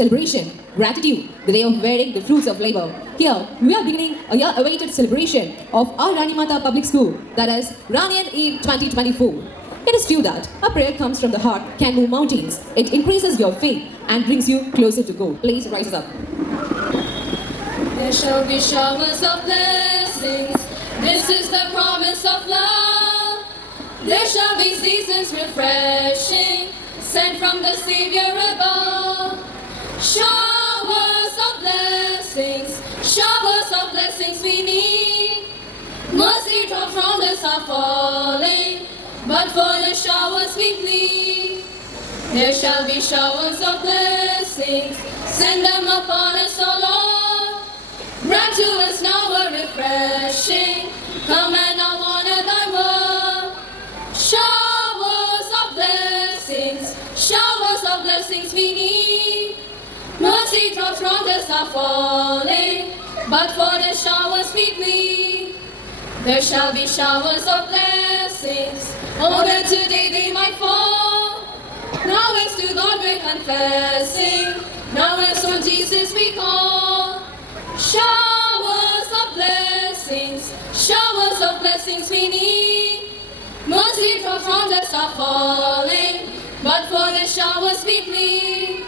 celebration, gratitude, the day of wearing the fruits of labor. Here, we are beginning a year-awaited celebration of our Rani Mata Public School, that is Ranian Eve 2024. It is true that a prayer comes from the heart can move mountains. It increases your faith and brings you closer to God. Please rise up. There shall be showers of blessings. This is the promise of love. There shall be seasons refreshing, sent from the Savior above. Showers of blessings we need. Mercy drops round us are falling, but for the showers we plead. There shall be showers of blessings, send them upon us, O Lord. Grant to us now a refreshing, come and now honor thy word. Showers of blessings we need. Mercy drops round us are falling, but for the showers we plead. There shall be showers of blessings, oh that today they might fall. Now it's to God we're confessing, now it's on Jesus we call. Showers of blessings we need. Mercy drops round us are falling, but for the showers we plead.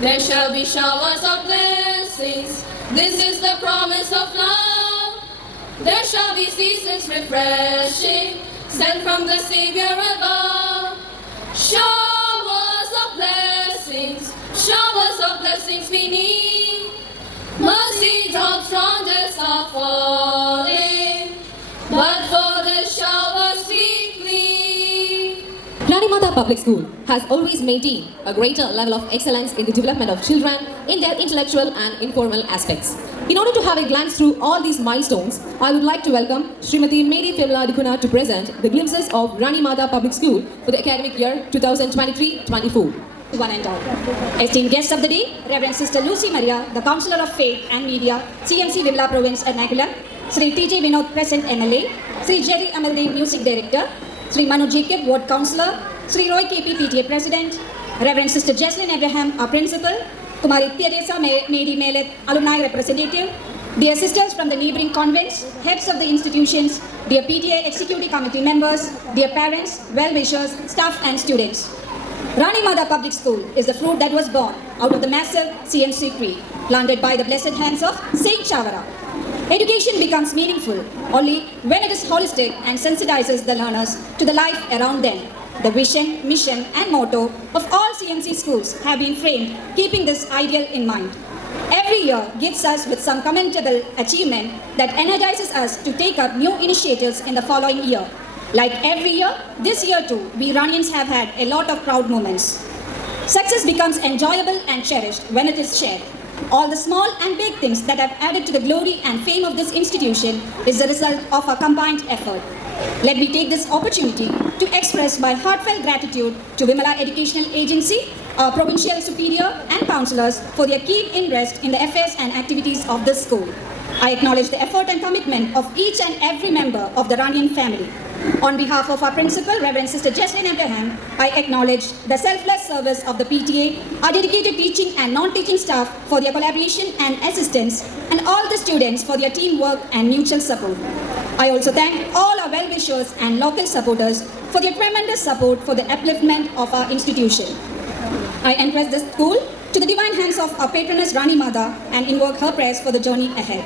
There shall be showers of blessings, this is the promise of love. There shall be seasons refreshing, sent from the Savior above. Showers of blessings we need. Mercy drops round us are falling, but for the showers we plead. Rani Mata Public School has always maintained a greater level of excellence in the development of children in their intellectual and informal aspects. In order to have a glance through all these milestones, I would like to welcome Srimati Mary Fimla Dikuna to present the glimpses of Rani Mata Public School for the academic year 2023-24. One and all. Esteemed guests of the day, Reverend Sister Lucy Maria, the Counselor of Faith and Media, CMC Villa Province Ernakulam, Sri TJ Vinod Present MLA, Sri Jerry Amaldev Music Director, Sri Manu Jacob Ward Councillor, Sri Roy KP PTA President, Reverend Sister Jesslyn Abraham, our Principal, Kumari Teresa Mary Melet, Alumni Representative, dear sisters from the neighbouring convents, heads of the institutions, dear PTA Executive Committee members, dear parents, well-wishers, staff and students. Rani Mata Public School is the fruit that was born out of the massive CMC tree planted by the blessed hands of Saint Chavara. Education becomes meaningful only when it is holistic and sensitizes the learners to the life around them. The vision, mission and motto of all CMC schools have been framed keeping this ideal in mind. Every year gives us with some commendable achievement that energizes us to take up new initiatives in the following year. Like every year, this year too, we Ranians have had a lot of proud moments. Success becomes enjoyable and cherished when it is shared. All the small and big things that have added to the glory and fame of this institution is the result of a combined effort. Let me take this opportunity to express my heartfelt gratitude to Vimala Educational Agency, our provincial superior and councillors for their keen interest in the affairs and activities of this school. I acknowledge the effort and commitment of each and every member of the Ranian family. On behalf of our principal, Reverend Sister Jesslyn Abraham, I acknowledge the selfless service of the PTA, our dedicated teaching and non-teaching staff for their collaboration and assistance, and all the students for their teamwork and mutual support. I also thank all our well-wishers and local supporters for their tremendous support for the upliftment of our institution. I entrust this school to the divine hands of our patroness Rani Mata and invoke her prayers for the journey ahead.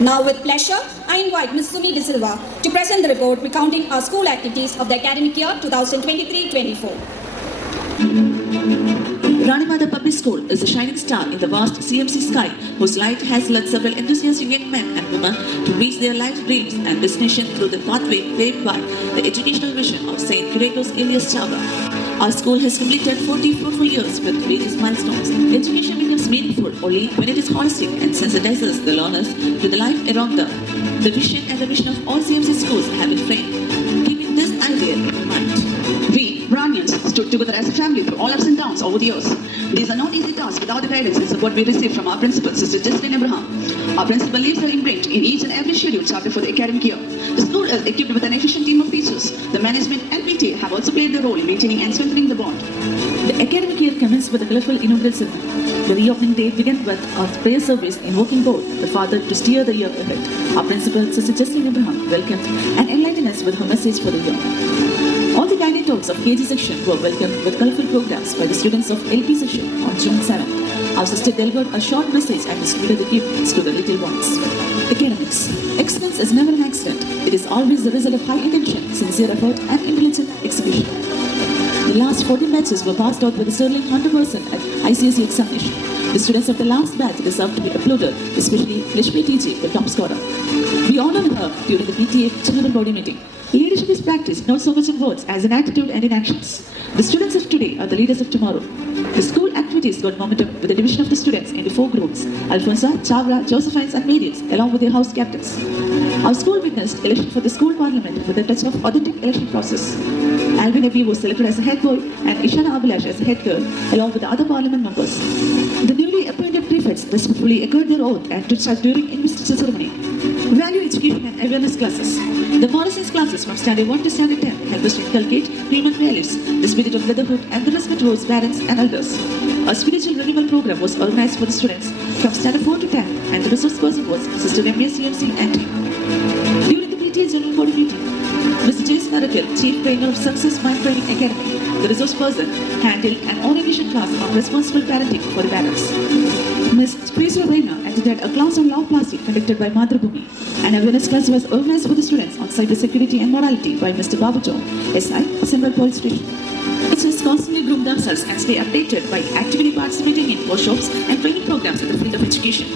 Now with pleasure, I invite Ms. Sumi De Silva to present the report recounting our school activities of the academic year 2023-24. Rani Mata Public School is a shining star in the vast CMC sky, whose light has led several enthusiastic young men and women to reach their life dreams and destination through the pathway paved by the educational vision of Saint Kyriakos Elias Chavara. Our school has completed 40 fruitful years with various milestones. Education becomes meaningful only when it is holistic and sensitizes the learners to the life around them. The vision and the mission of all CMC schools have been framed, keeping this idea in mind. We, Ranians, stood together as a family through all ups and downs over the years. These are not easy tasks without the guidance and support we received from our principal, Sister Jesslyn Abraham. Our principal leaves her imprint in each and every scheduled chapter for the academic year. The school is equipped with an efficient team of teachers. The management and PTA have also played their role in maintaining and strengthening the bond. The academic year commenced with a colorful inaugural ceremony. The reopening day began with our prayer service invoking God, the Father, to steer the year ahead. Our principal, Sister Jesslyn Abraham, welcomed and enlightened us with her message for the year. All the guided talks of KG section were welcomed with colorful programs by the students of LP section on June 7th. Our sister delivered a short message and distributed the gifts to the little ones. Academics. Excellence is never an accident. It is always the result of high intention, sincere effort, and intelligent execution. The last 14 batches were passed out with a sterling 100% at ICSE examination. The students of the last batch deserve to be applauded, especially Lishmi TG, the top scorer. We honored her during the PTA General Body meeting. Leadership is practiced not so much in words as in attitude and in actions. The students of today are the leaders of tomorrow. The school activities got momentum with the division of the students into 4 groups: Alfonsa, Chavra, Josephines and Marians, along with their house captains. Our school witnessed election for the school parliament with a touch of authentic election process. Alvin Abi was selected as a head boy and Ishana Abhilash as a head girl, along with the other parliament members. The newly appointed prefects respectfully echoed their oath and took charge during investiture ceremony. Value education and awareness classes. The moral science classes from standard 1 to standard 10 help us to inculcate human values, the spirit of brotherhood and the respect towards parents and elders. A spiritual renewal program was organized for the students from standard 4 to 10 and the resource person was Sister Ramya CMC and team. During the PTA General Body meeting, Mr. Jason Narakil, Chief Trainer of Success Mind Training Academy, the resource person, handled an orientation class on responsible parenting for the parents. Ms. Teresa Reina attended a class on law plastic conducted by Madhrubhumi. An awareness class was organized for the students on cyber security and morality by Mr. Babu John, SI, Central Police Station. Teachers constantly groom themselves and stay updated by actively participating in workshops and training programs in the field of education.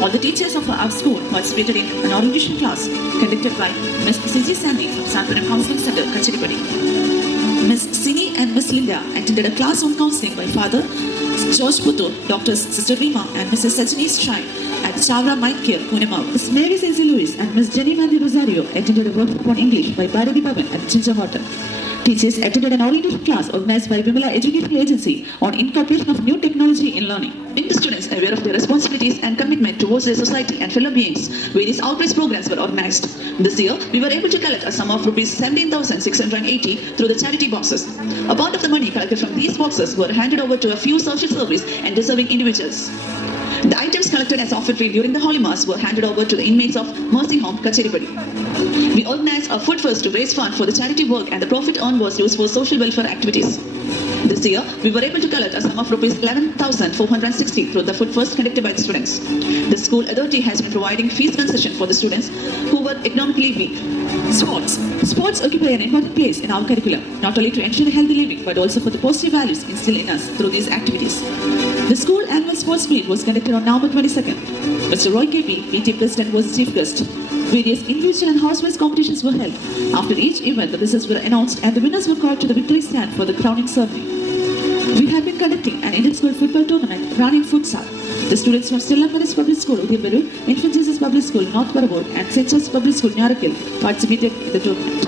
All the teachers of our school participated in an orientation class conducted by Ms. C.G. Sandy from Santaram Counseling Center, Kachiripadi. Ms. Sini and Ms. Linda attended a class on counseling by Father George Puto, Doctors Sister Rima and Mrs. Sajani Shine at Chavra Mind Care, Punema. Ms. Mary St. Louis and Ms. Jenny Mandy Rosario attended a workshop on English by Bharati Bhavan at Ginger Hotel. Teachers attended an orientation class organized by Vimala Educational Agency on incorporation of new technology in learning. Making the students aware of their responsibilities and commitment towards their society and fellow beings, various outreach programs were organized. This year, we were able to collect a sum of Rs 17,680 through the charity boxes. A part of the money collected from these boxes were handed over to a few social service and deserving individuals. The items collected as offertory during the Holy Mass were handed over to the inmates of Mercy Home, Kachiripadi. We organized a food fest to raise funds for the charity work and the profit earned was used for social welfare activities. This year, we were able to collect a sum of Rs 11,460 through the food fest conducted by the students. The school authority has been providing fees concession for the students who were economically weak. Sports. Sports occupy an important place in our curriculum, not only to ensure healthy living, but also for the positive values instilled in us through these activities. The school annual sports meet was conducted on November 22nd. Mr. Roy KP, PTA President, was the chief guest. Various individual and house-wise competitions were held. After each event, the results were announced and the winners were called to the victory stand for the crowning ceremony. We have been conducting an inter-school football tournament running futsal. The students from Stella Maris Public School, Udimberu, Infant Jesus Public School, North Parabur, and St. Charles Public School, Nyarakil participated in the tournament.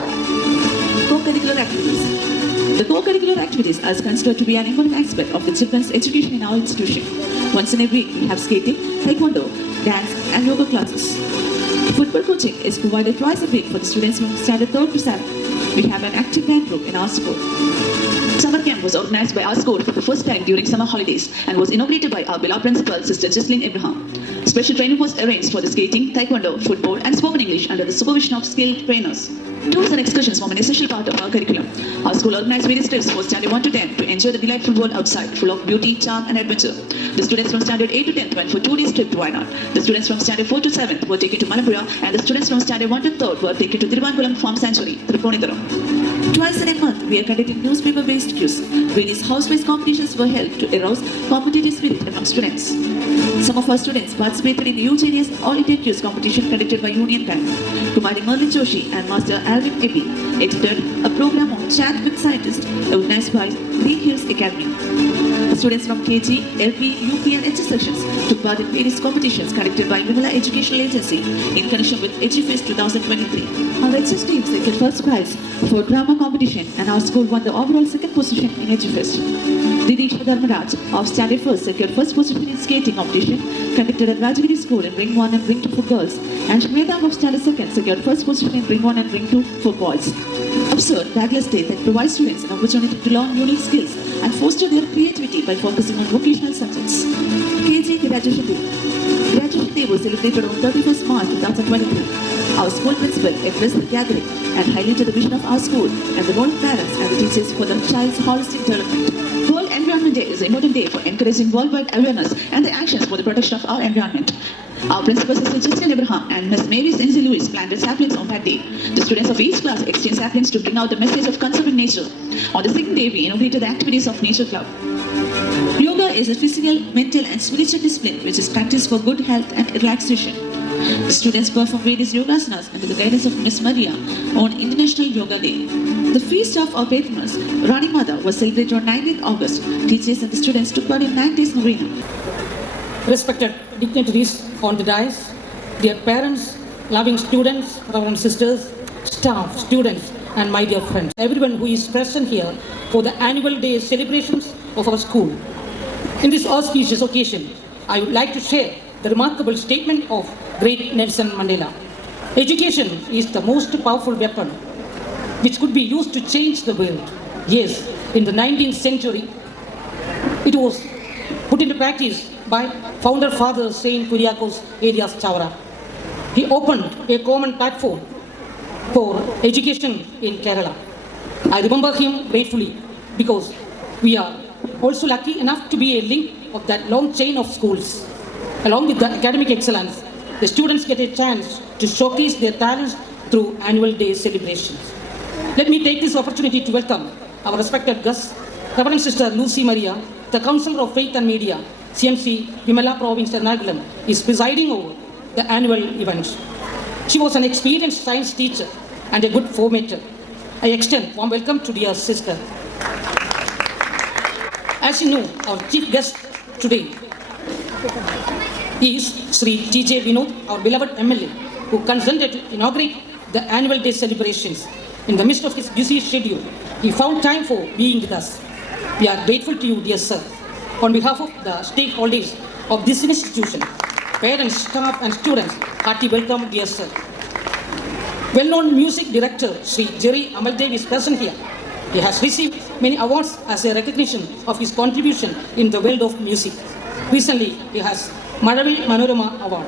Co-curricular activities. The co-curricular activities are considered to be an important aspect of the children's education in our institution. Once in a week, we have skating, taekwondo, dance, and yoga classes. Football coaching is provided twice a week for the students from standard 3rd to 7th. We have an active band group in our school. Summer camp was organized by our school for the first time during summer holidays and was inaugurated by our beloved principal, Sister Jesslyn Abraham. Special training was arranged for the skating, taekwondo, football, and spoken English under the supervision of skilled trainers. Tours and excursions form an essential part of our curriculum. Our school organized various trips for standard 1 to 10 to enjoy the delightful world outside, full of beauty, charm, and adventure. The students from standard 8 to 10 went for 2 days trip to Wayanad. The students from standard 4 to 7 were taken to Malappuram, and the students from standard 1 to 3 were taken to Thiruvankulam Farm Sanctuary, Thirupponithuram. Twice in a month, we are conducting newspaper-based quiz. Various house-based competitions were held to arouse competitive spirit among students. Some of our students participated in Eugenius All-India Quiz competition conducted by Union Bank. Kumari Merlin Joshi and Master Alvin Ebi attended a program on Chat with Scientists organized by Green Hills Academy. The students from KG, LP, UP and HS sections took part in various competitions conducted by Vimala Educational Agency in connection with EduFest 2023. Our HS team secured first prize for drama competition and our school won the overall second position in EduFest. Didisha Dharmaraj of Standard 1st secured first position in skating competition conducted at Rajagiri School in Ring 1 and Ring 2 for girls, and Shmedang of Standard 2nd secured first position in Ring 1 and Ring 2 for boys. absurd, backless day that provides students an opportunity to learn unique skills and foster their creativity by focusing on vocational subjects. KG Graduation Day. Graduation Day was celebrated on 31st March 2023. Our school principal addressed the gathering and highlighted the vision of our school and the role of parents and the teachers for the child's holistic development. World Environment Day is an important day for encouraging worldwide awareness and the actions for the protection of our environment. Our principal Sister Justine Abraham and Miss Mary Senzi Lewis planted saplings on that day. The students of each class exchanged saplings to bring out the message of conserving nature. On the second day, we inaugurated the activities of Nature Club. Yoga is a physical, mental and spiritual discipline which is practiced for good health and relaxation. The students perform various yogasanas under the guidance of Miss Maria on International Yoga Day. The feast of our patroness, Rani Mada, was celebrated on 19th August. Teachers and the students took part in 9 days novena. Respected dignitaries on the dais, dear parents, loving students, reverend sisters, staff, students, and my dear friends, everyone who is present here for the annual day celebrations of our school. In this auspicious occasion, I would like to share the remarkable statement of great Nelson Mandela. Education is the most powerful weapon which could be used to change the world. Yes, in the 19th century, it was put into practice by founder father Saint Kuriakose Elias Chavara. He opened a common platform for education in Kerala. I remember him gratefully because we are also lucky enough to be a link of that long chain of schools. Along with the academic excellence, the students get a chance to showcase their talents through annual day celebrations. Let me take this opportunity to welcome our respected guest, Reverend Sister Lucy Maria, the Counselor of Faith and Media, CMC Vimala Province Ernakulam, is presiding over the annual event. She was an experienced science teacher and a good formator. I extend warm welcome to dear sister. As you know, our chief guest today is Sri T.J. Vinod, our beloved MLA, who consented to inaugurate the annual day celebrations. In the midst of his busy schedule, he found time for being with us. We are grateful to you, dear sir. On behalf of the stakeholders of this institution, parents, staff and students, hearty welcome, dear sir. Well-known music director Sri Jerry Amaldev is present here. He has received many awards as a recognition of his contribution in the world of music. Recently, he has Maravil Manorama Award.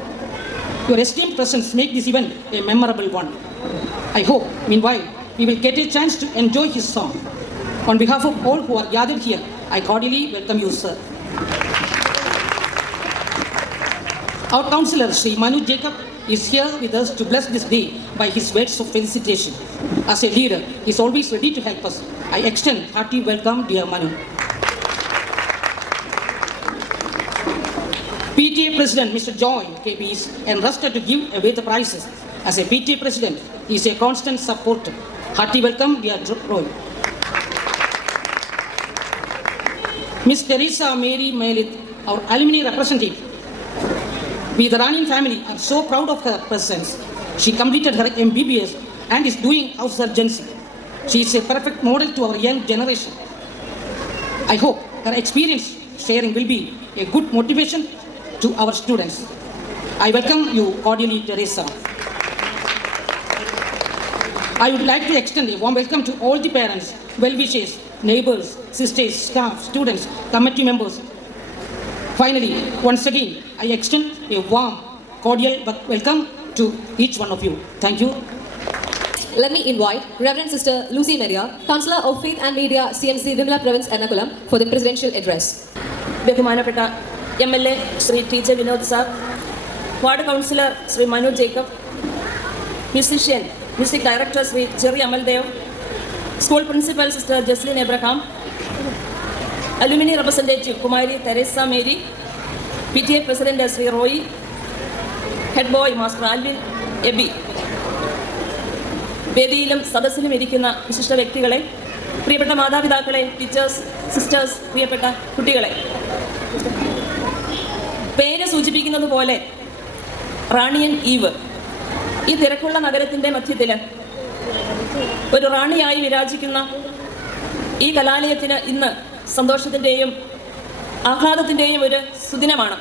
Your esteemed presence makes this event a memorable one. I hope, meanwhile, we will get a chance to enjoy his song. On behalf of all who are gathered here, I cordially welcome you, sir. Our councillor, Sri Manu Jacob, is here with us to bless this day by his words of felicitation. As a leader, he is always ready to help us. I extend hearty welcome, dear Manu. PTA President Mr. Joy KP is entrusted to give away the prizes. As a PTA President, he is a constant supporter. Hearty welcome, dear Roy. Miss Teresa Mary Melith, our alumni representative. We, the Rani family, are so proud of her presence. She completed her MBBS and is doing house surgency. She is a perfect model to our young generation. I hope her experience sharing will be a good motivation to our students. I welcome you cordially, Teresa. I would like to extend a warm welcome to all the parents, well-wishers, neighbors, sisters, staff, students, committee members. Finally, once again, I extend a warm, cordial welcome to each one of you. Thank you. Let me invite Reverend Sister Lucy Maria, Counselor of Faith and Media, CMC Vimala Province Ernakulam, for the presidential address. ബഹുമാനപ്പെട്ട MLA Sri T.J. Vinod sir, ward councillor Sri Manu Jacob, musician music director Sri Jerry Amaldev, school principal sister Jaslin Abraham, alumni representative Kumari Teresa Mary, PTA president Sri Roy, head boy master Alvin Aby, വേദിയിലും സദസ്സിലും ഇരിക്കുന്ന വിശിഷ്ട വ്യക്തികളെ, പ്രിയപ്പെട്ട മാതാപിതാക്കളെ, teachers, sisters, പ്രിയപ്പെട്ട കുട്ടികളെ, പേര് സൂചിപ്പിക്കുന്നത് പോലെ റാണിയൻ ഈവ് ഈ തിരക്കുള്ള നഗരത്തിൻ്റെ മധ്യത്തിൽ ഒരു റാണിയായി വിരാജിക്കുന്ന ഈ കലാലയത്തിന് ഇന്ന് സന്തോഷത്തിൻ്റെയും ആഹ്ലാദത്തിൻ്റെയും ഒരു സുദിനമാണ്.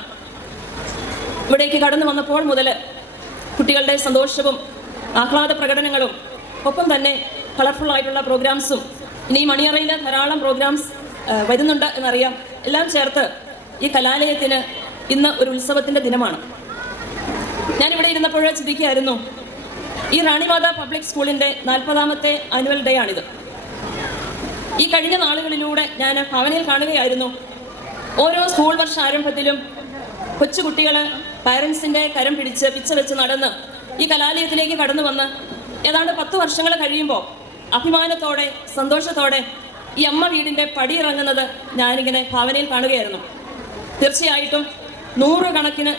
ഇവിടേക്ക് കടന്നു വന്നപ്പോൾ മുതൽ കുട്ടികളുടെ സന്തോഷവും ആഹ്ലാദ പ്രകടനങ്ങളും ഒപ്പം തന്നെ കളർഫുൾ ആയിട്ടുള്ള പ്രോഗ്രാംസും ഇനി ഈ മണിയറയിൽ ധാരാളം പ്രോഗ്രാംസ് വരുന്നുണ്ട് എന്നറിയാം. എല്ലാം ചേർത്ത് ഈ കലാലയത്തിന് ഇന്ന് ഒരു ഉത്സവത്തിൻ്റെ ദിനമാണ്. ഞാനിവിടെ ഇരുന്നപ്പോൾ ചിന്തിക്കുകയായിരുന്നു, ഈ റാണിമാത പബ്ലിക് സ്കൂളിൻ്റെ 40ാമത്തെ ആനുവൽ ഡേ ആണിത്. ഈ കഴിഞ്ഞ നാളുകളിലൂടെ ഞാൻ ഭാവനയിൽ കാണുകയായിരുന്നു, ഓരോ സ്കൂൾ വർഷാരംഭത്തിലും കൊച്ചുകുട്ടികൾ പാരൻസിൻ്റെ കരം പിടിച്ച് പിച്ച വെച്ച് നടന്ന് ഈ കലാലയത്തിലേക്ക് കടന്നു വന്ന് ഏതാണ്ട് 10 വർഷങ്ങൾ കഴിയുമ്പോൾ അഭിമാനത്തോടെ സന്തോഷത്തോടെ ഈ അമ്മ വീടിൻ്റെ പടിയിറങ്ങുന്നത് ഞാനിങ്ങനെ ഭാവനയിൽ കാണുകയായിരുന്നു. തീർച്ചയായിട്ടും 100 കണക്കിന്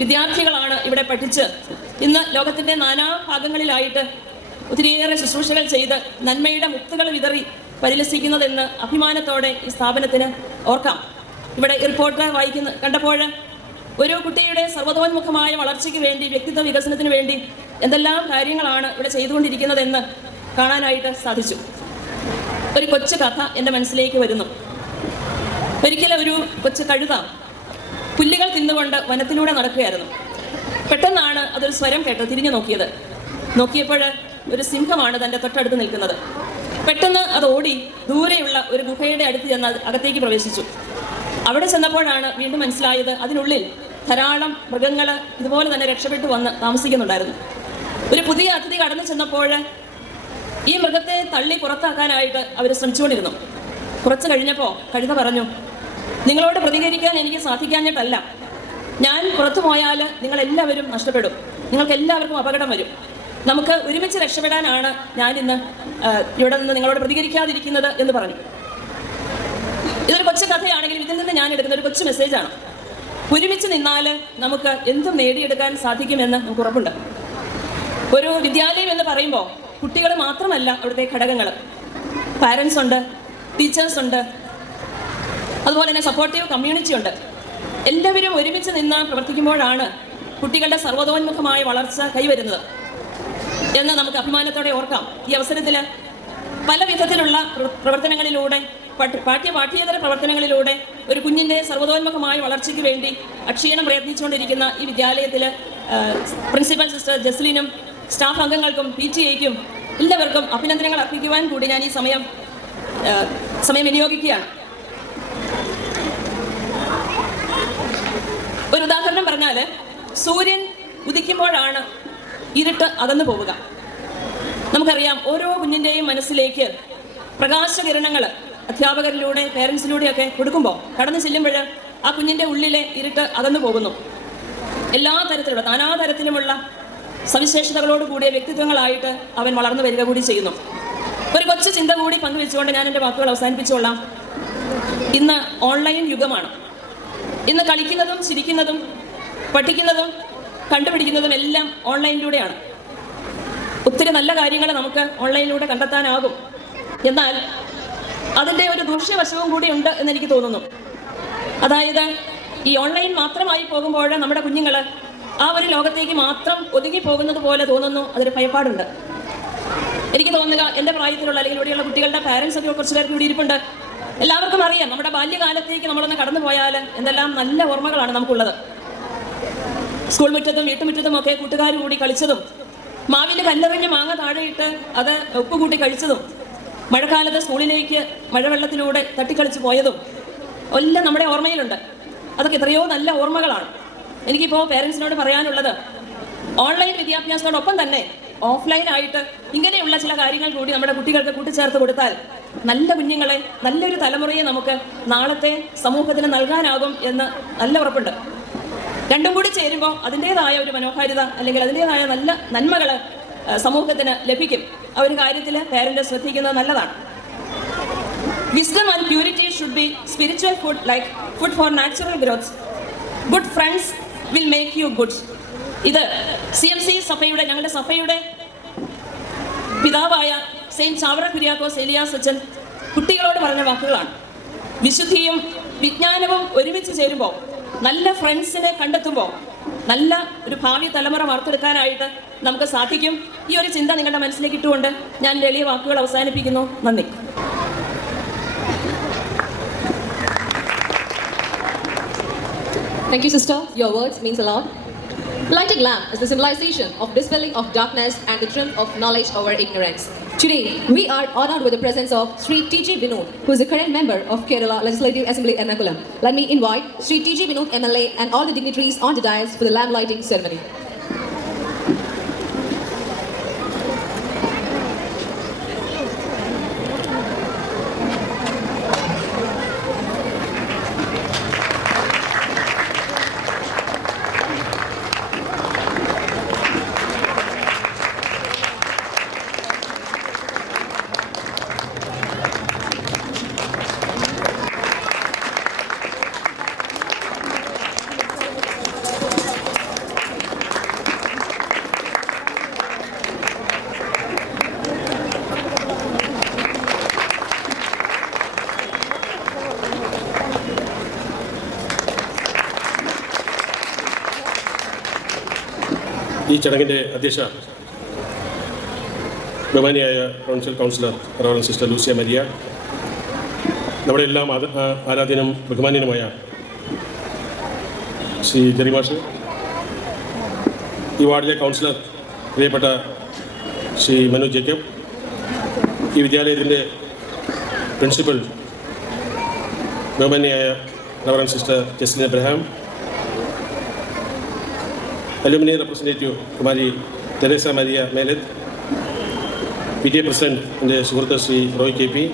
വിദ്യാർത്ഥികളാണ് ഇവിടെ പഠിച്ച് ഇന്ന് ലോകത്തിൻ്റെ നാനാ ഭാഗങ്ങളിലായിട്ട് ഒത്തിരിയേറെ ശുശ്രൂഷകൾ ചെയ്ത് നന്മയുടെ മുത്തുകൾ വിതറി പരിലസിക്കുന്നതെന്ന് അഭിമാനത്തോടെ ഈ സ്ഥാപനത്തിന് ഓർക്കാം. ഇവിടെ റിപ്പോർട്ട് കണ്ടപ്പോൾ ഒരു കുട്ടിയുടെ സർവ്വതോന്മുഖമായ വളർച്ചയ്ക്ക് വേണ്ടി, വ്യക്തിത്വ വികസനത്തിന് വേണ്ടി എന്തെല്ലാം കാര്യങ്ങളാണ് ഇവിടെ ചെയ്തുകൊണ്ടിരിക്കുന്നതെന്ന് കാണാനായിട്ട് സാധിച്ചു. ഒരു കൊച്ചു കഥ എൻ്റെ മനസ്സിലേക്ക് വരുന്നു. ഒരിക്കലും ഒരു കൊച്ചു കഴുത പുല്ലുകൾ തിന്നുകൊണ്ട് വനത്തിലൂടെ നടക്കുകയായിരുന്നു. പെട്ടെന്നാണ് അതൊരു സ്വരം കേട്ട് തിരിഞ്ഞു നോക്കിയപ്പോൾ ഒരു സിംഹമാണ് തൻ്റെ തൊട്ടടുത്ത് നിൽക്കുന്നത്. പെട്ടെന്ന് അത് ഓടി ദൂരെയുള്ള ഒരു ഗുഹയുടെ അടുത്ത് ചെന്ന് അകത്തേക്ക് പ്രവേശിച്ചു. അവിടെ ചെന്നപ്പോഴാണ് വീണ്ടും മനസ്സിലായത്, അതിനുള്ളിൽ ധാരാളം മൃഗങ്ങൾ ഇതുപോലെ തന്നെ രക്ഷപ്പെട്ടു വന്ന് താമസിക്കുന്നുണ്ടായിരുന്നു. ഒരു പുതിയ അതിഥി കടന്നു ചെന്നപ്പോൾ ഈ മൃഗത്തെ തള്ളി പുറത്താക്കാനായിട്ട് അവർ ശ്രമിച്ചുകൊണ്ടിരുന്നു. കുറച്ച് കഴിഞ്ഞപ്പോൾ കഴുത പറഞ്ഞു, നിങ്ങളോട് പ്രതികരിക്കാൻ എനിക്ക് സാധിക്കാഞ്ഞിട്ടല്ല, ഞാൻ പുറത്തു പോയാൽ നിങ്ങളെല്ലാവരും നഷ്ടപ്പെടും, നിങ്ങൾക്ക് എല്ലാവർക്കും അപകടം വരും, നമുക്ക് ഒരുമിച്ച് രക്ഷപ്പെടാനാണ് ഞാനിന്ന് ഇവിടെ നിന്ന് നിങ്ങളോട് പ്രതികരിക്കാതിരിക്കുന്നത് എന്ന് പറഞ്ഞു. ഇതൊരു കൊച്ചു കഥയാണെങ്കിലും ഇതിൽ നിന്ന് ഞാൻ എടുക്കുന്ന ഒരു കൊച്ചു മെസ്സേജാണ്. ഒരുമിച്ച് നിന്നാൽ നമുക്ക് എന്തും നേടിയെടുക്കാൻ സാധിക്കുമെന്ന് നമുക്ക് ഉറപ്പുണ്ട്. ഒരു വിദ്യാലയം എന്ന് പറയുമ്പോൾ കുട്ടികൾ മാത്രമല്ല അവിടുത്തെ ഘടകങ്ങൾ, പാരൻസ് ഉണ്ട്, ടീച്ചേഴ്സ് ഉണ്ട്, അതുപോലെ തന്നെ സപ്പോർട്ടീവ് കമ്മ്യൂണിറ്റി ഉണ്ട്. എല്ലാവരും ഒരുമിച്ച് നിന്ന് പ്രവർത്തിക്കുമ്പോഴാണ് കുട്ടികളുടെ സർവ്വതോന്മുഖമായ വളർച്ച കൈവരുന്നത് എന്ന് നമുക്ക് അഭിമാനത്തോടെ ഓർക്കാം. ഈ അവസരത്തിൽ പല വിധത്തിലുള്ള പ്രവർത്തനങ്ങളിലൂടെ, പാഠ്യേതര പ്രവർത്തനങ്ങളിലൂടെ ഒരു കുഞ്ഞിൻ്റെ സർവ്വതോന്മുഖമായ വളർച്ചയ്ക്ക് വേണ്ടി അക്ഷീണം പ്രയത്നിച്ചുകൊണ്ടിരിക്കുന്ന ഈ വിദ്യാലയത്തിൽ പ്രിൻസിപ്പൽ സിസ്റ്റർ ജസ്ലിനും സ്റ്റാഫ് അംഗങ്ങൾക്കും PTA-ക്കും എല്ലാവർക്കും അഭിനന്ദനങ്ങൾ അർപ്പിക്കുവാൻ കൂടി ഞാൻ ഈ സമയം വിനിയോഗിക്കുകയാണ്. ഒരു ഉദാഹരണം പറഞ്ഞാൽ, സൂര്യൻ ഉദിക്കുമ്പോഴാണ് ഇരുട്ട് അകന്നു പോവുക. നമുക്കറിയാം, ഓരോ കുഞ്ഞിൻ്റെയും മനസ്സിലേക്ക് പ്രകാശകിരണങ്ങൾ അധ്യാപകരിലൂടെ, പേരൻസിലൂടെയൊക്കെ കൊടുക്കുമ്പോൾ, കടന്നു ചെല്ലുമ്പോൾ ആ കുഞ്ഞിൻ്റെ ഉള്ളിലെ ഇരുട്ട് അകന്നു പോകുന്നു. എല്ലാ തരത്തിലുള്ള, നാനാതരത്തിലുമുള്ള സവിശേഷതകളോട് കൂടിയ വ്യക്തിത്വങ്ങളായിട്ട് അവൻ വളർന്നു വരിക കൂടി ചെയ്യുന്നു. ഒരു കൊച്ചു ചിന്ത കൂടി പങ്കുവെച്ചുകൊണ്ട് ഞാൻ എൻ്റെ വാക്കുകൾ അവസാനിപ്പിച്ചുകൊള്ളാം. ഇന്ന് ഓൺലൈൻ യുഗമാണ്. ഇന്ന് കളിക്കുന്നതും ചിരിക്കുന്നതും പഠിക്കുന്നതും കണ്ടുപിടിക്കുന്നതും എല്ലാം ഓൺലൈനിലൂടെയാണ്. ഒത്തിരി നല്ല കാര്യങ്ങൾ നമുക്ക് ഓൺലൈനിലൂടെ കണ്ടെത്താനാകും. എന്നാൽ അതിൻ്റെ ഒരു ദൂഷ്യവശവും കൂടി ഉണ്ട് എന്നെനിക്ക് തോന്നുന്നു. അതായത്, ഈ ഓൺലൈൻ മാത്രമായി പോകുമ്പോൾ നമ്മുടെ കുഞ്ഞുങ്ങൾ ആ ഒരു ലോകത്തേക്ക് മാത്രം ഒതുങ്ങി പോകുന്നത് പോലെ തോന്നുന്നു. അതൊരു ഭയപ്പാടുണ്ട്. എനിക്ക് തോന്നുക, എൻ്റെ പ്രായത്തിലുള്ള അല്ലെങ്കിൽ ഇവിടെയുള്ള കുട്ടികളുടെ പാരൻസ് ഒക്കെ കുറച്ച് പേർക്ക് കൂടി ഇരിപ്പുണ്ട്. എല്ലാവർക്കും അറിയാം, നമ്മുടെ ബാല്യകാലത്തേക്ക് നമ്മളൊന്ന് കടന്നു പോയാൽ എന്തെല്ലാം നല്ല ഓർമ്മകളാണ് നമുക്കുള്ളത്. സ്കൂൾ മുറ്റത്തും വീട്ടുമുറ്റത്തും ഒക്കെ കൂട്ടുകാർ കൂടി കളിച്ചതും, മാവിൽ കല്ലെറിഞ്ഞ് മാങ്ങ താഴെയിട്ട് അത് ഉപ്പ് കൂട്ടി കഴിച്ചതും, മഴക്കാലത്ത് സ്കൂളിലേക്ക് മഴവെള്ളത്തിലൂടെ തട്ടിക്കളിച്ച് പോയതും എല്ലാം നമ്മുടെ ഓർമ്മയിലുണ്ട്. അതൊക്കെ എത്രയോ നല്ല ഓർമ്മകളാണ്. എനിക്കിപ്പോൾ പേരൻസിനോട് പറയാനുള്ളത്, ഓൺലൈൻ വിദ്യാഭ്യാസത്തോടൊപ്പം തന്നെ ഓഫ്ലൈനായിട്ട് ഇങ്ങനെയുള്ള ചില കാര്യങ്ങൾ കൂടി നമ്മുടെ കുട്ടികൾക്ക് കൂട്ടിച്ചേർത്ത് കൊടുത്താൽ നല്ല കുഞ്ഞുങ്ങളെ, നല്ലൊരു തലമുറയെ നമുക്ക് നാളത്തെ സമൂഹത്തിന് നൽകാനാകും എന്ന് നല്ല ഉറപ്പുണ്ട്. രണ്ടും കൂടി ചേരുമ്പോൾ അതിൻ്റേതായ ഒരു മനോഹാരിത അല്ലെങ്കിൽ അതിൻ്റേതായ നല്ല നന്മകൾ സമൂഹത്തിന് ലഭിക്കും. ആ ഒരു കാര്യത്തിൽ പേരൻറ് ശ്രദ്ധിക്കുന്നത് നല്ലതാണ്. Wisdom and purity should be spiritual food, like food for natural growth. Good friends will make you good. ഇത് CMC സഭയുടെ, ഞങ്ങളുടെ സഭയുടെ പിതാവായ സെയിൻറ്റ് ചാവറ കുര്യാക്കോസ് ഏലിയാസ് അച്ഛൻ കുട്ടികളോട് പറഞ്ഞ വാക്കുകളാണ്. വിശുദ്ധിയും വിജ്ഞാനവും ഒരുമിച്ച് ചേരുമ്പോൾ, നല്ല ഫ്രണ്ട്സിനെ കണ്ടെത്തുമ്പോൾ നല്ല ഒരു ഭാവി തലമുറ വാർത്തെടുക്കാനായിട്ട് നമുക്ക് സാധിക്കും. ഈ ഒരു ചിന്ത നിങ്ങളുടെ മനസ്സിലേക്ക് ഇട്ടുകൊണ്ട് ഞാൻ എളിയ വാക്കുകൾ അവസാനിപ്പിക്കുന്നു. നന്ദി. Thank you, sister. Your words means a lot. Lighted lamp is the symbolization of dispelling of darkness and the triumph of knowledge over ignorance. Today, we are honored with the presence of Sri T.J. Vinod, who is a current member of Kerala Legislative Assembly Ernakulam. Let me invite Sri T.J. Vinod MLA and all the dignitaries on the dais for the lamp lighting ceremony. ഈ ചടങ്ങിൻ്റെ അധ്യക്ഷ ബഹുമാനിയായ councillor reverend sister Lucia Maria, നമ്മുടെ എല്ലാം ആരാധ്യനും ബഹുമാന്യനുമായ ശ്രീ ജെറി മാഷ്, ഈ വാർഡിലെ കൗൺസിലർ പ്രിയപ്പെട്ട ശ്രീ മനു ജേക്കബ്, ഈ വിദ്യാലയത്തിൻ്റെ പ്രിൻസിപ്പൽ ബഹുമാന്യയായ reverend sister Jaslin Abraham, alumni representative Kumari Teresa Maria Melath, P T A president എൻ്റെ സുഹൃത്ത് ശ്രീ റോയ് കെ പി,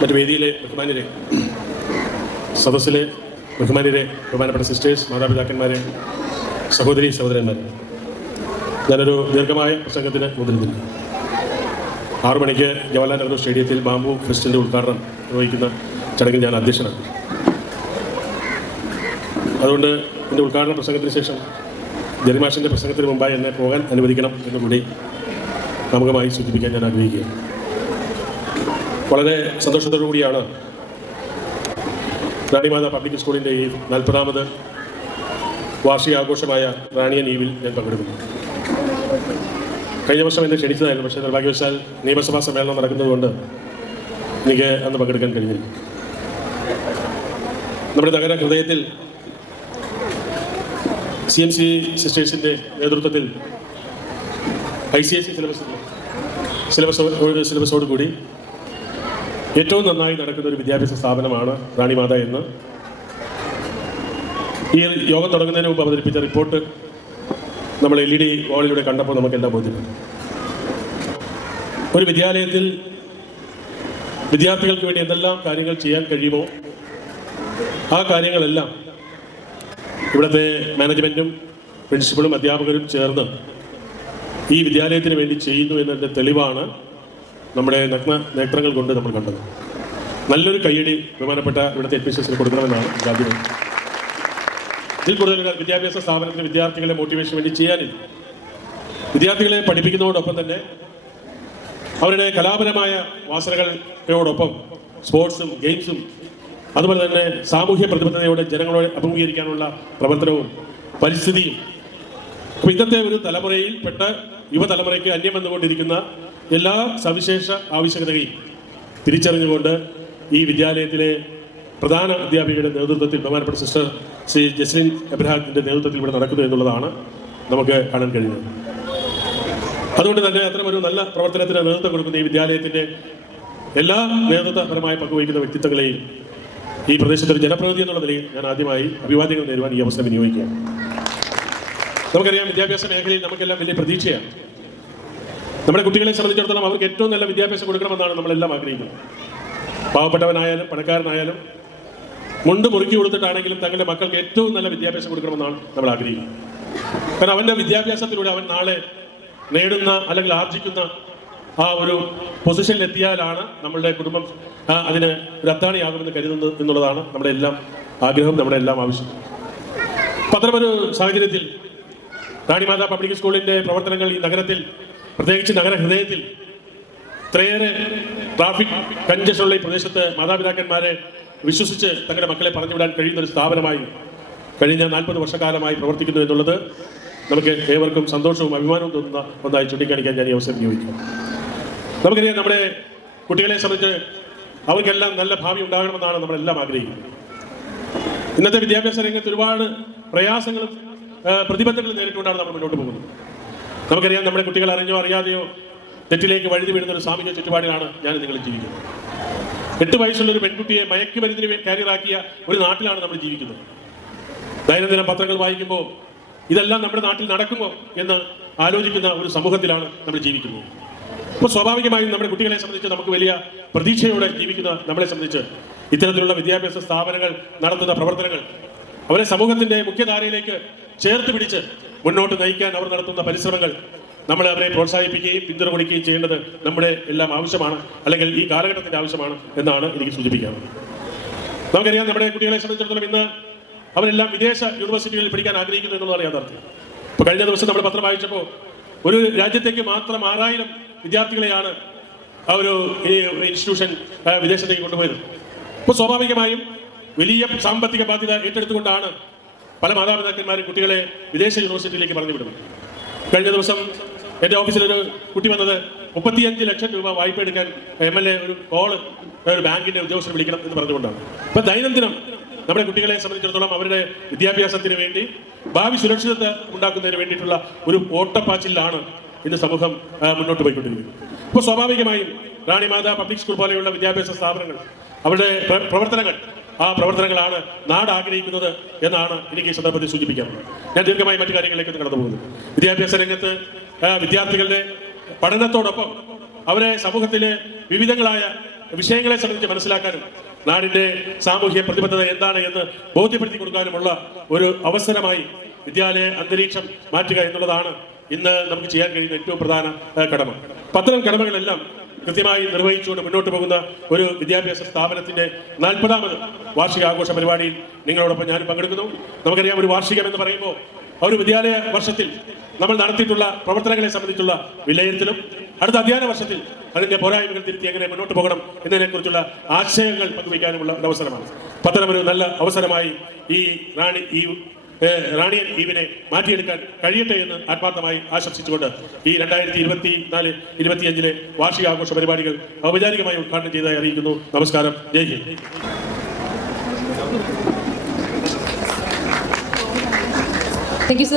മറ്റ് വേദിയിലെ ബഹുമാന്യരെ, സദസ്സിലെ ബഹുമാന്യരെ, ബഹുമാനപ്പെട്ട സിസ്റ്റേഴ്സ്, മാതാപിതാക്കന്മാരെ, സഹോദരി സഹോദരന്മാരെ, ഞാനൊരു ദീർഘമായ പ്രസംഗത്തിന് മുതിരുന്നില്ല. 6 മണിക്ക് ജവഹർലാൽ നെഹ്റു സ്റ്റേഡിയത്തിൽ ബാംബു ഫെസ്റ്റിൻ്റെ ഉദ്ഘാടനം നിർവഹിക്കുന്ന ചടങ്ങിൽ ഞാൻ അധ്യക്ഷനാണ്. അതുകൊണ്ട് എൻ്റെ ഉദ്ഘാടന പ്രസംഗത്തിന് ശേഷം ജെറിമാഷിൻ്റെ പ്രസംഗത്തിന് മുമ്പായി എന്നെ പോകാൻ അനുവദിക്കണം എന്നുകൂടി ആമുഖമായി സൂചിപ്പിക്കാൻ ഞാൻ ആഗ്രഹിക്കുകയാണ്. വളരെ സന്തോഷത്തോടു കൂടിയാണ് റാണിമാത പബ്ലിക് സ്കൂളിൻ്റെ ഈ 40ാമത് വാർഷികാഘോഷമായ റാണിയൻ ഈവിൽ ഞാൻ പങ്കെടുക്കുന്നു. കഴിഞ്ഞ വർഷം എന്നെ ക്ഷണിച്ചതായിരുന്നു, പക്ഷേ നിർഭാഗ്യവശാൽ നിയമസഭാ സമ്മേളനം നടക്കുന്നതുകൊണ്ട് എനിക്ക് അന്ന് പങ്കെടുക്കാൻ കഴിഞ്ഞില്ല. നമ്മുടെ നഗര ഹൃദയത്തിൽ CMC സിസ്റ്റേഴ്സിൻ്റെ നേതൃത്വത്തിൽ ICSE സിലബസോട് കൂടി ഏറ്റവും നന്നായി നടക്കുന്ന ഒരു വിദ്യാഭ്യാസ സ്ഥാപനമാണ് റാണിമാത എന്ന് ഈ യോഗം തുടങ്ങുന്നതിന് മുമ്പ് അവതരിപ്പിച്ച റിപ്പോർട്ട് നമ്മൾ LED വാളിലൂടെ കണ്ടപ്പോൾ നമുക്കെല്ലാം ബോധ്യപ്പെട്ടു. ഒരു വിദ്യാലയത്തിൽ വിദ്യാർത്ഥികൾക്ക് വേണ്ടി എന്തെല്ലാം കാര്യങ്ങൾ ചെയ്യാൻ കഴിയുമോ ആ കാര്യങ്ങളെല്ലാം ഇവിടുത്തെ മാനേജ്മെൻറ്റും പ്രിൻസിപ്പളും അധ്യാപകരും ചേർന്ന് ഈ വിദ്യാലയത്തിന് വേണ്ടി ചെയ്യുന്നു എന്നതിൻ്റെ തെളിവാണ് നമ്മുടെ നഗ്ന നേത്രങ്ങൾ കൊണ്ട് നമ്മൾ കണ്ടത്. നല്ലൊരു കയ്യടി ബഹുമാനപ്പെട്ട ഇവിടുത്തെ അഡ്മിനിസ്ട്രേഷന് കൊടുക്കണമെന്നാണ് ആദ്യം. ഇതിൽ കൂടുതൽ വിദ്യാഭ്യാസ സ്ഥാപനത്തിന് വിദ്യാർത്ഥികളെ മോട്ടിവേഷൻ വേണ്ടി ചെയ്യാനില്ല. വിദ്യാർത്ഥികളെ പഠിപ്പിക്കുന്നതോടൊപ്പം തന്നെ അവരുടെ കലാപരമായ വാസനകളോടൊപ്പം സ്പോർട്സും ഗെയിംസും അതുപോലെ തന്നെ സാമൂഹ്യ പ്രതിബദ്ധതയോടെ ജനങ്ങളോട് അഭിമുഖീകരിക്കാനുള്ള പ്രവർത്തനവും പരിസ്ഥിതിയും. അപ്പോൾ ഇന്നത്തെ ഒരു തലമുറയിൽ പെട്ട യുവതലമുറയ്ക്ക് അന്യം വന്നുകൊണ്ടിരിക്കുന്ന എല്ലാ സവിശേഷ ആവശ്യകതയും തിരിച്ചറിഞ്ഞുകൊണ്ട് ഈ വിദ്യാലയത്തിലെ പ്രധാന അധ്യാപികയുടെ നേതൃത്വത്തിൽ ബഹുമാനപ്പെട്ട സിസ്റ്റർ ശ്രീ ജസ്ലിൻ എബ്രഹാമിൻ്റെ നേതൃത്വത്തിൽ ഇവിടെ നടക്കുന്നു എന്നുള്ളതാണ് നമുക്ക് കാണാൻ കഴിയുന്നത്. അതുകൊണ്ട് തന്നെ അത്തരമൊരു നല്ല പ്രവർത്തനത്തിന് നേതൃത്വം കൊടുക്കുന്ന ഈ വിദ്യാലയത്തിൻ്റെ എല്ലാ നേതൃത്വപരമായ പങ്കുവഹിക്കുന്ന വ്യക്തിത്വങ്ങളെയും ഈ പ്രദേശത്തെ ഒരു ജനപ്രതിനിധി എന്നുള്ള നിലയിൽ ഞാൻ ആദ്യമായി അഭിവാദ്യങ്ങൾ നേരുവാൻ ഈ അവസരം വിനിയോഗിക്കുകയാണ്. നമുക്കറിയാം, വിദ്യാഭ്യാസ മേഖലയിൽ നമുക്കെല്ലാം വലിയ പ്രതീക്ഷയാണ്. നമ്മുടെ കുട്ടികളെ സംബന്ധിച്ചിടത്തോളം അവർക്ക് ഏറ്റവും നല്ല വിദ്യാഭ്യാസം കൊടുക്കണമെന്നാണ് നമ്മളെല്ലാം ആഗ്രഹിക്കുന്നത്. പാവപ്പെട്ടവനായാലും പണക്കാരനായാലും മുണ്ട് മുറുക്കി കൊടുത്തിട്ടാണെങ്കിലും തങ്ങളുടെ മക്കൾക്ക് ഏറ്റവും നല്ല വിദ്യാഭ്യാസം കൊടുക്കണമെന്നാണ് നമ്മൾ ആഗ്രഹിക്കുന്നത്. കാരണം അവൻ്റെ വിദ്യാഭ്യാസത്തിലൂടെ അവൻ നാളെ നേടുന്ന അല്ലെങ്കിൽ ആർജിക്കുന്ന ആ ഒരു പൊസിഷനിൽ എത്തിയാലാണ് നമ്മളുടെ കുടുംബം അതിന് ഒരു അത്താണിയാകുമെന്ന് കരുതുന്നത് എന്നുള്ളതാണ് നമ്മുടെ എല്ലാം ആഗ്രഹം, നമ്മുടെ എല്ലാം ആവശ്യം. അപ്പം അത്തരമൊരു സാഹചര്യത്തിൽ റാണിമാത പബ്ലിക് സ്കൂളിൻ്റെ പ്രവർത്തനങ്ങൾ ഈ നഗരത്തിൽ, പ്രത്യേകിച്ച് നഗര ഹൃദയത്തിൽ ഇത്രയേറെ ട്രാഫിക് കൺജഷനുള്ള ഈ പ്രദേശത്ത് മാതാപിതാക്കന്മാരെ വിശ്വസിച്ച് തങ്ങളുടെ മക്കളെ പറഞ്ഞുവിടാൻ കഴിയുന്ന ഒരു സ്ഥാപനമായി കഴിഞ്ഞ 40 വർഷക്കാലമായി പ്രവർത്തിക്കുന്നു എന്നുള്ളത് നമുക്ക് ഏവർക്കും സന്തോഷവും അഭിമാനവും തോന്നുന്ന ഒന്നായി ചൂണ്ടിക്കാണിക്കാൻ ഞാൻ ഈ അവസരം ഉപയോഗിക്കും. നമുക്കറിയാം, നമ്മുടെ കുട്ടികളെ സംബന്ധിച്ച് അവർക്കെല്ലാം നല്ല ഭാവി ഉണ്ടാകണമെന്നാണ് നമ്മളെല്ലാം ആഗ്രഹിക്കുന്നത്. ഇന്നത്തെ വിദ്യാഭ്യാസ രംഗത്ത് ഒരുപാട് പ്രയാസങ്ങളും പ്രതിബന്ധങ്ങളും നേരിട്ടുകൊണ്ടാണ് നമ്മൾ മുന്നോട്ട് പോകുന്നത്. നമുക്കറിയാം, നമ്മുടെ കുട്ടികൾ അറിഞ്ഞോ അറിയാതെയോ തെറ്റിലേക്ക് വഴുതി വീഴുന്ന ഒരു സാമൂഹിക ചുറ്റുപാടിലാണ് ഞാൻ നിങ്ങൾ ജീവിക്കുന്നത്. 8 വയസ്സുള്ള ഒരു പെൺകുട്ടിയെ മയക്കുമരുന്നിന് കാരിയറാക്കിയ ഒരു നാട്ടിലാണ് നമ്മൾ ജീവിക്കുന്നത്. ദൈനംദിനം പത്രങ്ങൾ വായിക്കുമ്പോൾ ഇതെല്ലാം നമ്മുടെ നാട്ടിൽ നടക്കുമോ എന്ന് ആലോചിക്കുന്ന ഒരു സമൂഹത്തിലാണ് നമ്മൾ ജീവിക്കുന്നത്. അപ്പോൾ സ്വാഭാവികമായും നമ്മുടെ കുട്ടികളെ സംബന്ധിച്ച് നമുക്ക് വലിയ പ്രതീക്ഷയോടെ ജീവിക്കുന്ന നമ്മളെ സംബന്ധിച്ച് ഇത്തരത്തിലുള്ള വിദ്യാഭ്യാസ സ്ഥാപനങ്ങൾ നടത്തുന്ന പ്രവർത്തനങ്ങൾ അവരെ സമൂഹത്തിന്റെ മുഖ്യധാരയിലേക്ക് ചേർത്ത് പിടിച്ച് മുന്നോട്ട് നയിക്കാൻ അവർ നടത്തുന്ന പരിശ്രമങ്ങൾ നമ്മൾ അവരെ പ്രോത്സാഹിപ്പിക്കുകയും പിന്തുണ കൊടുക്കുകയും ചെയ്യേണ്ടത് നമ്മുടെ എല്ലാം ആവശ്യമാണ്, അല്ലെങ്കിൽ ഈ കാലഘട്ടത്തിന്റെ ആവശ്യമാണ് എന്നാണ് എനിക്ക് സൂചിപ്പിക്കാറുള്ളത്. നമുക്കറിയാം, നമ്മുടെ കുട്ടികളെ സംബന്ധിച്ചിടത്തോളം ഇന്ന് അവരെല്ലാം വിദേശ യൂണിവേഴ്സിറ്റികളിൽ പഠിക്കാൻ ആഗ്രഹിക്കുന്നു എന്നുള്ളതാണ് യാഥാർത്ഥ്യം. ഇപ്പോൾ കഴിഞ്ഞ ദിവസം നമ്മൾ പത്രം വായിച്ചപ്പോൾ ഒരു രാജ്യത്തേക്ക് മാത്രം 6000 വിദ്യാർത്ഥികളെയാണ് ആ ഒരു ഇൻസ്റ്റിറ്റ്യൂഷൻ വിദേശത്തേക്ക് കൊണ്ടുപോയത്. അപ്പോൾ സ്വാഭാവികമായും വലിയ സാമ്പത്തിക ബാധ്യത ഏറ്റെടുത്തുകൊണ്ടാണ് പല മാതാപിതാക്കന്മാരും കുട്ടികളെ വിദേശ യൂണിവേഴ്സിറ്റിയിലേക്ക് പറഞ്ഞു വിടുന്നത്. കഴിഞ്ഞ ദിവസം എൻ്റെ ഓഫീസിലൊരു കുട്ടി വന്നത് 35 ലക്ഷം രൂപ വായ്പ എടുക്കാൻ MLA ഒരു കോള് ഒരു ബാങ്കിന്റെ ഉദ്യോഗസ്ഥർ വിളിക്കണം എന്ന് പറഞ്ഞുകൊണ്ടാണ്. ഇപ്പം ദൈനംദിനം നമ്മുടെ കുട്ടികളെ സംബന്ധിച്ചിടത്തോളം അവരുടെ വിദ്യാഭ്യാസത്തിന് വേണ്ടി ഭാവി സുരക്ഷിതത്വ ഉണ്ടാക്കുന്നതിന് വേണ്ടിയിട്ടുള്ള ഒരു ഓട്ടപ്പാച്ചിലാണ് ഇന്ന് സമൂഹം മുന്നോട്ട് പോയിക്കൊണ്ടിരിക്കുന്നത്. അപ്പോൾ സ്വാഭാവികമായും റാണിമാത പബ്ലിക് സ്കൂൾ പോലെയുള്ള വിദ്യാഭ്യാസ സ്ഥാപനങ്ങൾ അവരുടെ പ്രവർത്തനങ്ങൾ ആ പ്രവർത്തനങ്ങളാണ് നാട് ആഗ്രഹിക്കുന്നത് എന്നാണ് എനിക്ക് ഈ സന്ദർഭത്തിൽ സൂചിപ്പിക്കാറുള്ളത്. ഞാൻ ദീർഘമായി മറ്റു കാര്യങ്ങളിലേക്ക് കടന്നു പോകുന്നു. വിദ്യാഭ്യാസ രംഗത്ത് വിദ്യാർത്ഥികളുടെ പഠനത്തോടൊപ്പം അവരെ സമൂഹത്തിലെ വിവിധങ്ങളായ വിഷയങ്ങളെ സംബന്ധിച്ച് മനസ്സിലാക്കാനും നാടിന്റെ സാമൂഹ്യ പ്രതിബദ്ധത എന്താണ് എന്ന് ബോധ്യപ്പെടുത്തി കൊടുക്കാനുമുള്ള ഒരു അവസരമായി വിദ്യാലയ അന്തരീക്ഷം മാറ്റുക എന്നുള്ളതാണ് ഇന്ന് നമുക്ക് ചെയ്യാൻ കഴിയുന്ന ഏറ്റവും പ്രധാന കടമ. അത്തരം കടമകളെല്ലാം കൃത്യമായി നിർവഹിച്ചുകൊണ്ട് മുന്നോട്ട് പോകുന്ന ഒരു വിദ്യാഭ്യാസ സ്ഥാപനത്തിന്റെ 40ാമത് വാർഷികാഘോഷ പരിപാടിയിൽ നിങ്ങളോടൊപ്പം ഞാൻ പങ്കെടുക്കുന്നു. നമുക്കറിയാം, ഒരു വാർഷികം എന്ന് പറയുമ്പോൾ ഒരു വിദ്യാലയ വർഷത്തിൽ നമ്മൾ നടത്തിയിട്ടുള്ള പ്രവർത്തനങ്ങളെ സംബന്ധിച്ചുള്ള വിലയിരുത്തലും അടുത്ത അധ്യയന വർഷത്തിൽ അതിന്റെ പോരായ്മകൾ തിരുത്തി എങ്ങനെ മുന്നോട്ട് പോകണം എന്നതിനെക്കുറിച്ചുള്ള ആശയങ്ങൾ പങ്കുവയ്ക്കാനുമുള്ള ഒരു അവസരമാണ്. അത്തരമൊരു നല്ല അവസരമായി ഈ റാണിയൻ ഈവിനെ മാറ്റിയെടുക്കാൻ കഴിയട്ടെ എന്ന് ആത്മാർത്ഥമായി ആശംസിച്ചുകൊണ്ട് ഈ 2024-25 വാർഷികാഘോഷ പരിപാടികൾ ഔപചാരികമായി ഉദ്ഘാടനം ചെയ്തതായി അറിയിക്കുന്നു. നമസ്കാരം. ജയ് ഹിന്ദ്. Thank you, sir.